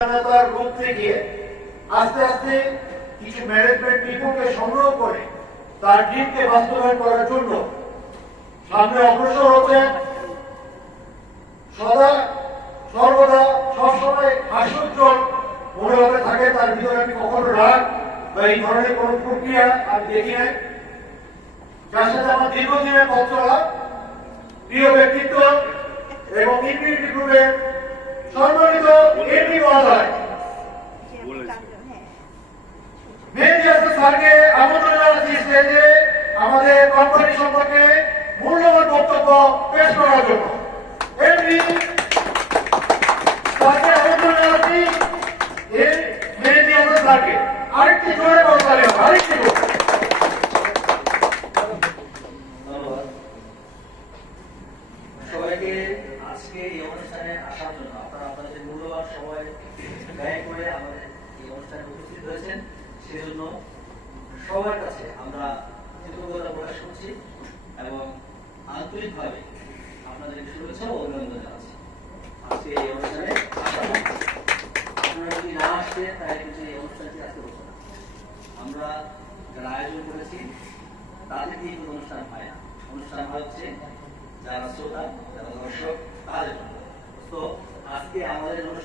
রূপ থেকে আস্তে আস্তে কিছু ম্যানেজমেন্ট পিপলকে সংগ্রহ করে তার ড্রিমকে বাস্তবায়ন করার জন্য সামনে অগ্রসর হচ্ছে। সর্বদা সবসময় হাস্যোজ্জ্বল মনোভাবে থাকে, তার ভিতরে আমি কখনো রাগ বা এই ধরনের কোন প্রক্রিয়া আমি দেখি নাই। যার সাথে আমার দীর্ঘদিনের পথ চলা প্রিয় ব্যক্তিত্ব এবং ইনফিনিটি গ্রুপের সম্মানিত এমপি মহোদয় মেহেদী হাসান স্যারকে আমন্ত্রণ জানাচ্ছি স্টেজে আমাদের কোম্পানি সম্পর্কে মূল্যবান বক্তব্য পেশ করার জন্য। এমপি স্যারকে আমন্ত্রণ জানাচ্ছি। মেহেদী হাসান স্যারকে আরেকটি জোরে কথা বলেন, আরেকটি সবাইকে আজকে এই অনুষ্ঠানে আসার জন্য আপনারা আপনাদের মূল্যবান সময় ব্যয় করে আমাদের এই অনুষ্ঠানে উপস্থিত হয়েছেন, সেজন্য সবার কাছে আমরা কৃতজ্ঞতা প্রকাশ করছি এবং আন্তরিকভাবে আপনাদের শুভেচ্ছা ও অভিনন্দন জানাচ্ছি। আজকে এই অনুষ্ঠানে আপনারা যদি না আসতে তাহলে কিন্তু এই অনুষ্ঠানটি আজকে হতো না। আমরা যারা আয়োজন করেছি তাদের দিয়ে কোনো অনুষ্ঠান হয় না, অনুষ্ঠান হচ্ছে যারা শ্রোতা যারা দর্শক তাদের জন্য। তো আজকে আমাদের